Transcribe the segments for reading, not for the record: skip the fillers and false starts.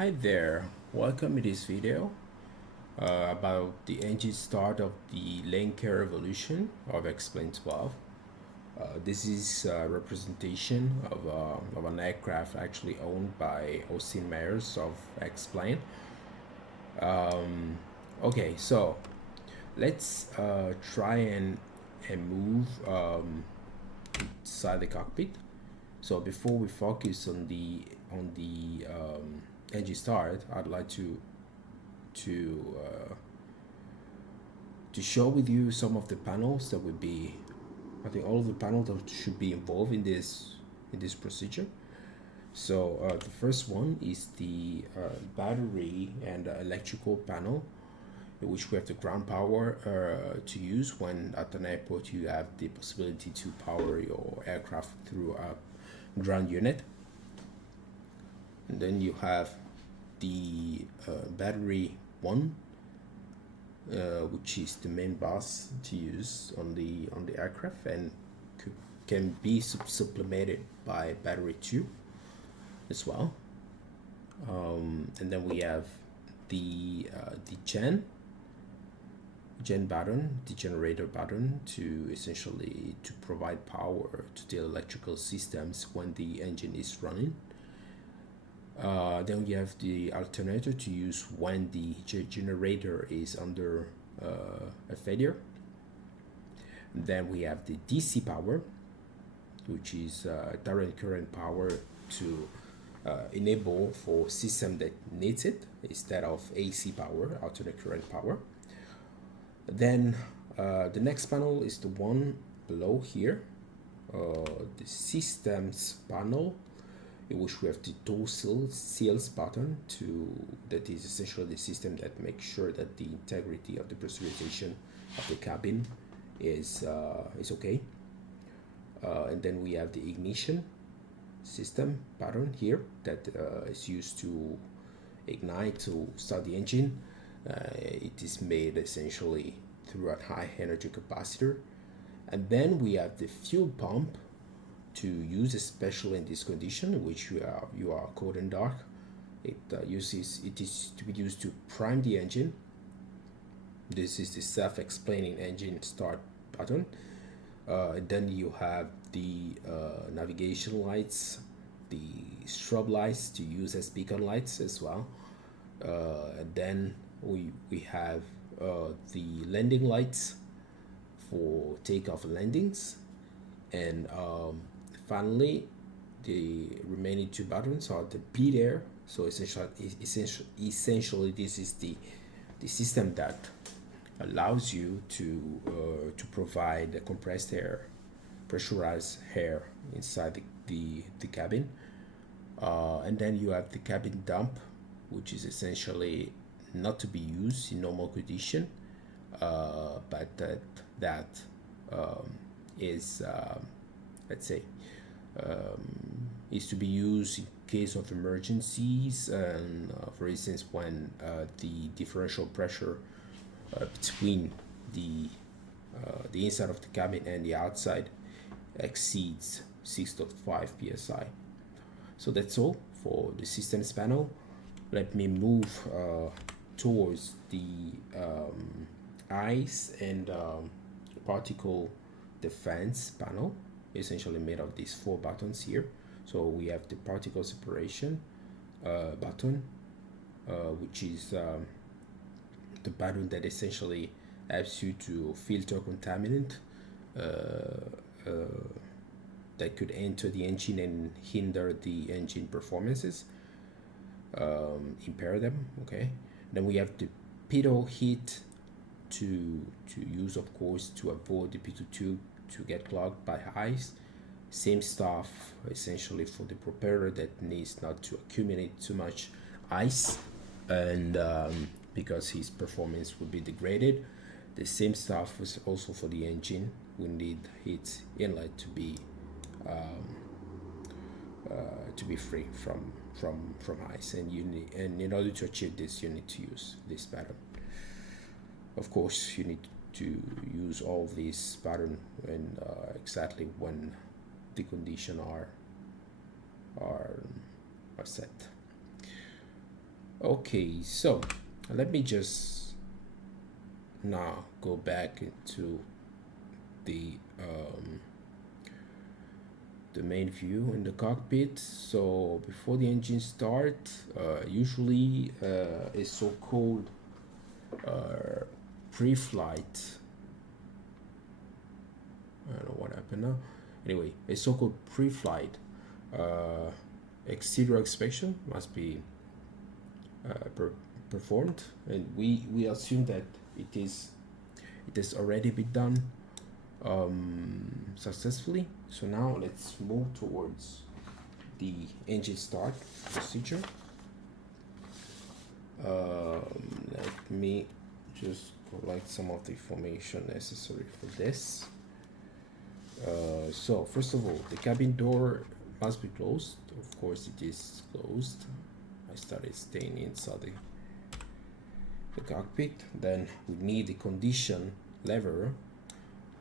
Hi there, welcome to this video about the engine start of the Lancair Evolution of X-Plane 12. This is a representation of an aircraft actually owned by Austin Myers of X-Plane. Okay, so let's try and move inside the cockpit. So before we focus on the engine start, I'd like to show with you some of the panels that would be. I think all of the panels that should be involved in this procedure. So the first one is the battery and electrical panel, in which we have the ground power to use when at an airport you have the possibility to power your aircraft through a ground unit. And then you have the battery 1, which is the main bus to use on the aircraft, and can be supplemented by battery 2 as well. And then we have the gen button, the generator button, to essentially to provide power to the electrical systems when the engine is running. Then we have the alternator to use when the generator is under a failure. Then we have the DC power, which is direct current power to enable for system that needs it instead of AC power, alternate current power. Then the next panel is the one below here, the systems panel, in which we have the door seals button that is essentially the system that makes sure that the integrity of the pressurization of the cabin is okay. And then we have the ignition system button here that is used to ignite to start the engine. It is made essentially through a high energy capacitor. And then we have the fuel pump to use, especially in this condition, which you are cold and dark. It is to be used to prime the engine. This is the self-explaining engine start button. Then you have the navigation lights, the strobe lights to use as beacon lights as well. And then we have the landing lights for takeoff and landings. And finally, the remaining two buttons are the bleed air. So essentially this is the system that allows you to provide the compressed air, pressurized air inside the cabin. And then you have the cabin dump, which is essentially not to be used in normal condition, but that is let's say is to be used in case of emergencies, and for instance when the differential pressure between the inside of the cabin and the outside exceeds 6.5 psi. So that's all for the systems panel. Let me move towards the ice and particle defense panel, essentially made of these 4 buttons here. So we have the particle separation button, which is the button that essentially helps you to filter contaminant that could enter the engine and hinder the engine performances, impair them. Okay. Then we have the pitot heat to use, of course, to avoid the pitot tube to get clogged by ice. Same stuff essentially for the propeller that needs not to accumulate too much ice, and because his performance would be degraded. The same stuff was also for the engine. We need its inlet to be free from ice, and in order to achieve this, you need to use this pattern. Of course, you need to use all these pattern and exactly when the condition are set. Okay, so let me just now go back into the main view in the cockpit. So before the engine start, usually a so-called pre-flight, I don't know what happened now. Anyway, a so-called pre-flight exterior inspection must be per performed, and we assume that it has already been done successfully. So now let's move towards the engine start procedure. Let me just collect some of the information necessary for this. So first of all, the cabin door must be closed. Of course it is closed. I started staying inside the cockpit. Then we need the condition lever.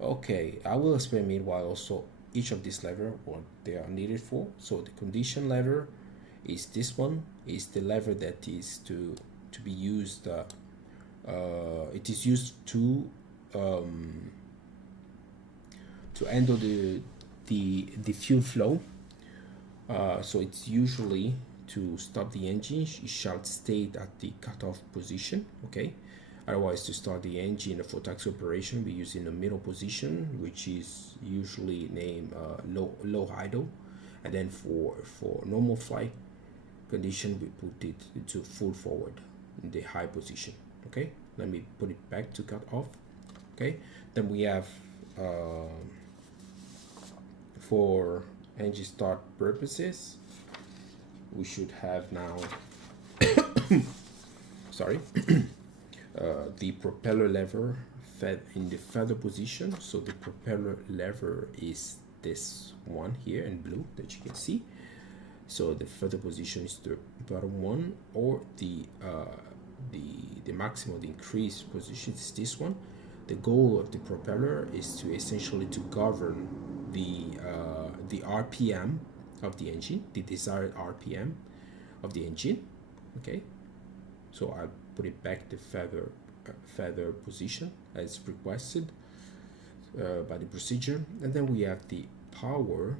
Okay, I will explain meanwhile also each of these lever what they are needed for. So the condition lever is this one, is the lever that is to be used. It is used to handle the fuel flow. So it's usually to stop the engine. It shall stay at the cutoff position. Okay. Otherwise, to start the engine for taxi operation, we use in the middle position, which is usually named low idle, and then for normal flight condition, we put it into full forward in the high position. Okay. Let me put it back to cut off. Okay. Then we have for engine start purposes, we should have now sorry the propeller lever fed in the feather position. So the propeller lever is this one here in blue that you can see. So the feather position is the bottom one, or the maximum, the increased position is this one. The goal of the propeller is to essentially to govern the RPM of the engine, the desired RPM of the engine. Okay, so I'll put it back the feather position as requested by the procedure. And then we have the power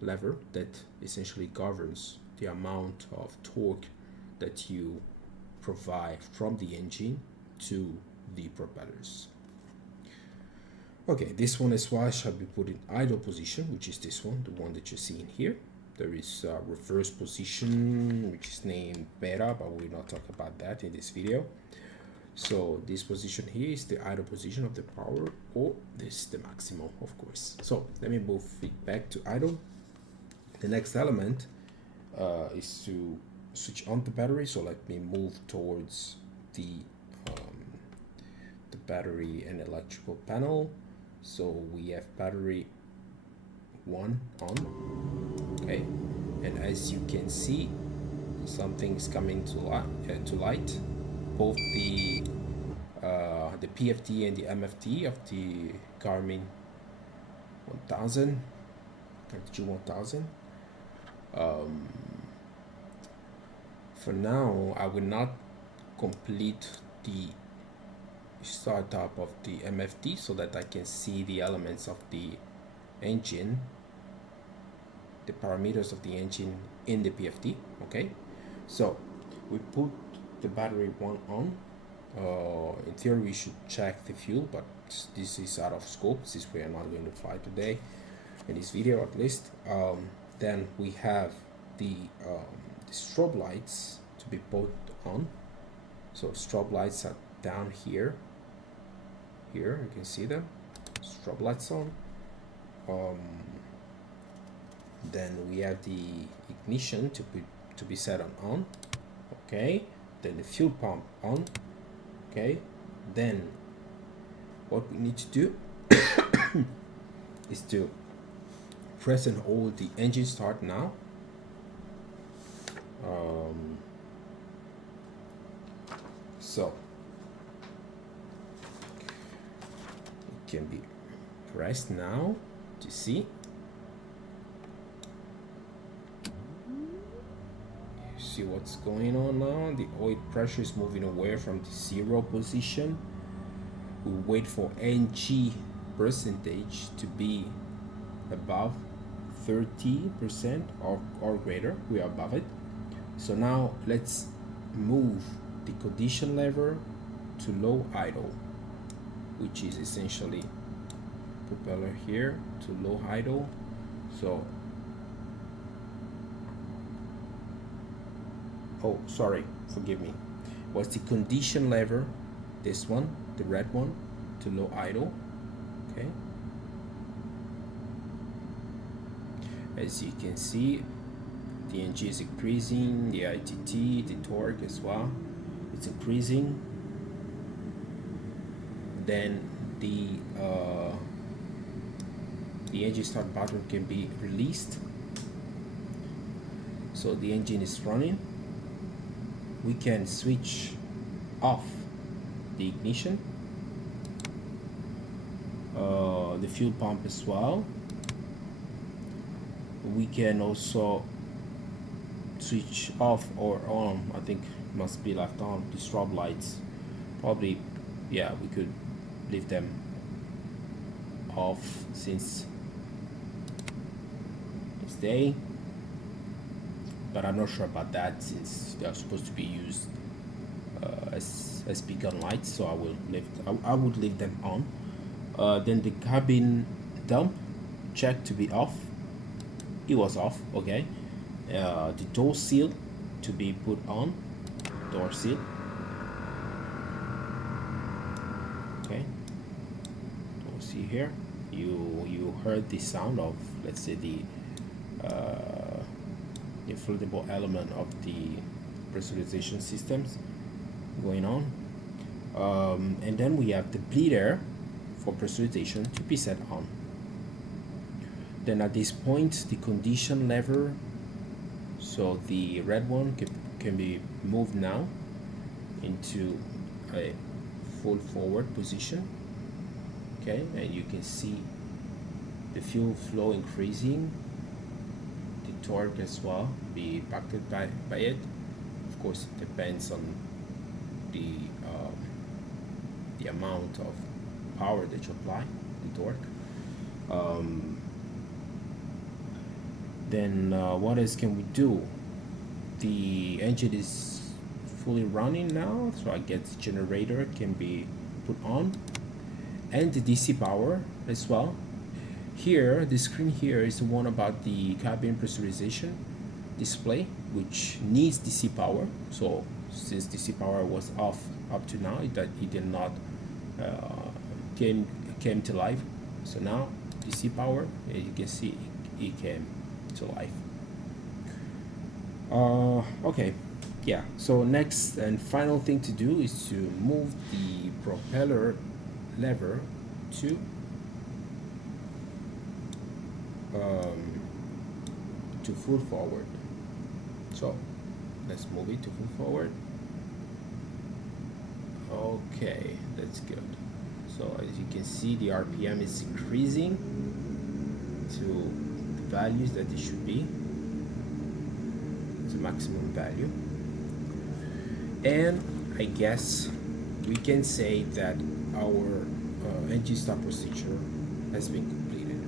lever that essentially governs the amount of torque that you provide from the engine to the propellers. Okay, this one as well shall be put in idle position, which is this one, the one that you're seeing here. There is a reverse position, which is named beta, but we'll not talk about that in this video. So this position here is the idle position of the power, or this is the maximum, of course. So let me move it back to idle. The next element is to switch on the battery. So let me move towards the battery and electrical panel. So we have battery 1 on. Okay, and as you can see, something's coming to light. Both the PFD and the MFD of the Garmin 1000, G1000. For now, I will not complete the startup of the MFD so that I can see the elements of the engine, the parameters of the engine in the PFD. Okay, so we put the battery 1 on. In theory, we should check the fuel, but this is out of scope since we are not going to fly today in this video, at least. Then we have the strobe lights to be put on. So strobe lights are down here. Here you can see them. Strobe lights on. Then we have the ignition to be set on. Okay. Then the fuel pump on. Okay. Then what we need to do is to press and hold the engine start now. So it can be pressed now to see. See what's going on now. The oil pressure is moving away from the 0 position. We wait for NG percentage to be above 30% or greater. We are above it. So now let's move the condition lever to low idle, which is essentially propeller here to low idle. So oh, sorry, forgive me, was the condition lever, this one, the red one, to low idle. Okay, as you can see, the NG is increasing, the ITT, the torque as well, it's increasing. Then the engine start button can be released, so the engine is running. We can switch off the ignition, the fuel pump as well. We can also switch off or on, I think must be left on, the strobe lights. Probably, yeah, we could leave them off since it's day, but I'm not sure about that since they are supposed to be used as beacon lights. So I would leave them on. Then the cabin dump check to be off. It was off. Okay. The door seal to be put on. Door seal. Okay. Door seal here. You heard the sound of, let's say, the inflatable element of the pressurization systems going on, and then we have the bleed air for pressurization to be set on. Then at this point, the condition lever, so the red one can be moved now into a full forward position. Okay, and you can see the fuel flow increasing, the torque as well be impacted by it. Of course, it depends on the amount of power that you apply, the torque. Then what else can we do? The engine is fully running now, so I guess the generator can be put on, and the DC power as well. Here, the screen here is the one about the cabin pressurization display, which needs DC power. So since DC power was off up to now, it did not came to life. So now DC power, as you can see, it came to life. Okay, yeah, so next and final thing to do is to move the propeller lever to full forward. So let's move it to full forward. Okay, that's good. So as you can see, the RPM is increasing to the values that it should be, the maximum value. And I guess we can say that our engine start procedure has been completed.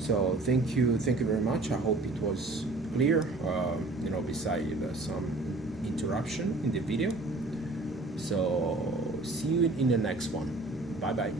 So thank you very much. I hope it was clear, beside some interruption in the video. So see you in the next one. Bye bye.